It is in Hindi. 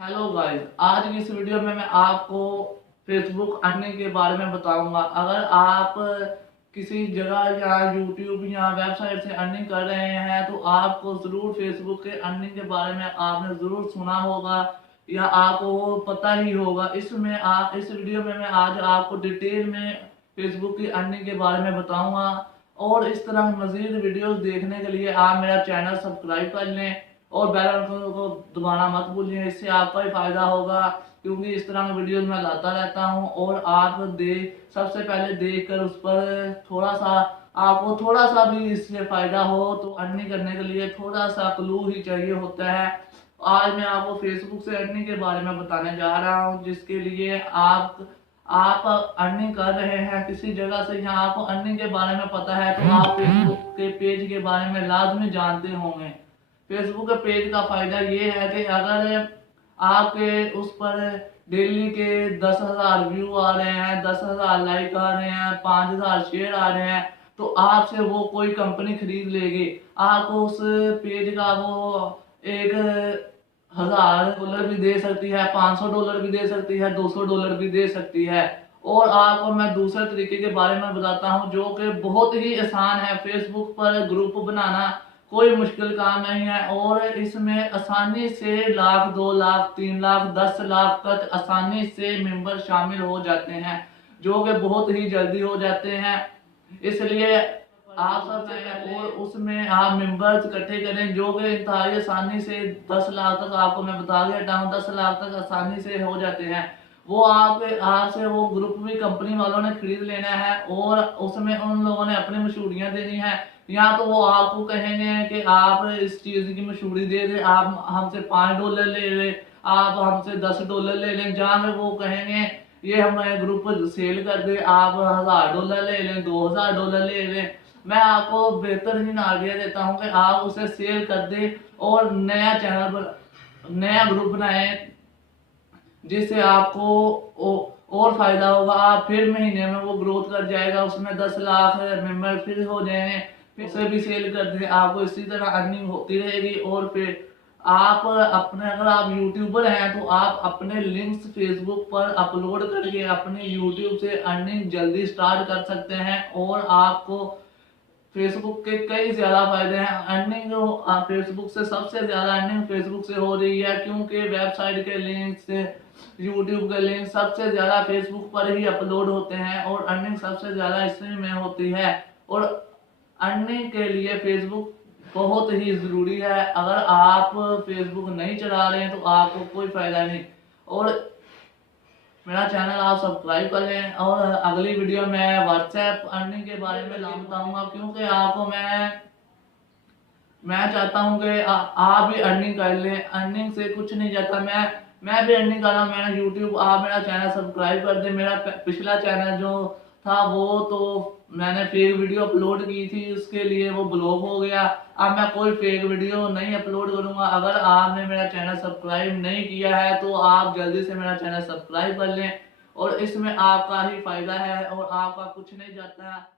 हेलो गाइस, आज की इस वीडियो में मैं आपको फेसबुक अर्निंग के बारे में बताऊंगा। अगर आप किसी जगह या यूट्यूब या वेबसाइट से अर्निंग कर रहे हैं तो आपको ज़रूर फेसबुक के अर्निंग के बारे में आपने ज़रूर सुना होगा या आपको वो पता ही होगा। इसमें आप इस वीडियो में मैं आज आपको डिटेल में फेसबुक की अर्निंग के बारे में बताऊंगा। और इस तरह मज़ीद वीडियोस देखने के लिए आप मेरा चैनल सब्सक्राइब कर लें और बेल आइकन को दबाना मत भूलिए। इससे आपका ही फायदा होगा क्योंकि इस तरह की वीडियोस मैं लाता रहता हूं और आप सबसे पहले देखकर उस पर आपको थोड़ा सा भी इससे फायदा हो तो अर्निंग करने के लिए थोड़ा सा क्लू ही चाहिए होता है। आज मैं आपको फेसबुक से अर्निंग के बारे में बताने जा रहा हूं, जिसके लिए आप अर्निंग कर रहे हैं किसी जगह से या आपको अर्निंग के बारे में पता है तो आप फेसबुक के पेज के बारे में लाजमी जानते होंगे। फेसबुक के पेज का फायदा ये है कि अगर आपके उस पर डेली के 10,000 व्यू आ रहे हैं, 10,000 लाइक आ रहे हैं, 5,000 शेयर आ रहे हैं तो आपसे वो कोई कंपनी खरीद लेगी। आपको उस पेज का वो $1,000 भी दे सकती है, $500 भी दे सकती है, $200 भी दे सकती है। और आपको मैं दूसरे तरीके के बारे में बताता हूँ जो कि बहुत ही आसान है। फेसबुक पर ग्रुप बनाना कोई मुश्किल काम नहीं है और इसमें आसानी से 1,00,000, 2,00,000, 3,00,000, 10,00,000 तक आसानी से मेंबर शामिल हो जाते हैं, जो कि बहुत ही जल्दी हो जाते हैं। इसलिए आप सबसे और उसमें आप मेंबर्स इकट्ठे करें जो कि इंतहाई आसानी से 10,00,000 तक, आपको मैं बता देता हूँ, 10,00,000 तक आसानी से हो जाते हैं। वो आपसे वो ग्रुप भी कंपनी वालों ने खरीद लेना है और उसमें उन लोगों ने अपनी मशहूरियाँ देनी है। या तो वो आपको कहेंगे कि आप इस चीज़ की मशहूरी दे दें, आप हमसे $5 ले लें, आप हमसे $10 ले लें। जहाँ में वो कहेंगे ये हमें ग्रुप सेल कर दे, आप $1,000 ले लें, $2,000 ले लें। मैं आपको बेहतरीन आइडिया देता हूँ कि आप उसे सेल कर दें और नया ग्रुप बनाएं, जिससे आपको और फायदा होगा। आप फिर महीने में वो ग्रोथ कर जाएगा, उसमें 10,00,000 मेंबर फिर हो जाएंगे, फिर से भी सेल कर दे, आपको इसी तरह अर्निंग होती रहेगी। और फिर आप अपने अगर आप यूट्यूबर हैं तो आप अपने लिंक्स फेसबुक पर अपलोड करके अपने यूट्यूब से अर्निंग जल्दी स्टार्ट कर सकते हैं और आपको फेसबुक के कई ज्यादा फायदे हैं। अर्निंग फेसबुक से सबसे ज्यादा अर्निंग फेसबुक से हो रही है क्योंकि वेबसाइट के लिंक से यूट्यूब के लिंक सबसे ज्यादा फेसबुक पर ही अपलोड होते हैं और अर्निंग सबसे ज्यादा इसी में होती है। और अर्निंग के लिए फेसबुक बहुत ही जरूरी है। अगर आप फेसबुक नहीं चला रहे हैं तो आपको कोई फायदा नहीं। और मेरा चैनल आप सब्सक्राइब कर लें और अगली वीडियो में व्हाट्सएप अर्निंग के बारे में बताऊंगा क्योंकि आपको मैं चाहता हूं कि आप भी अर्निंग कर लें। अर्निंग से कुछ नहीं जाता। मैं भी अर्निंग कर रहा हूँ। मैंने यूट्यूब, आप मेरा चैनल सब्सक्राइब कर दे। मेरा पिछला चैनल जो था वो तो मैंने फेक वीडियो अपलोड की थी, उसके लिए वो ब्लॉक हो गया। अब मैं कोई फेक वीडियो नहीं अपलोड करूंगा। अगर आपने मेरा चैनल सब्सक्राइब नहीं किया है तो आप जल्दी से मेरा चैनल सब्सक्राइब कर लें और इसमें आपका ही फायदा है और आपका कुछ नहीं जाता है।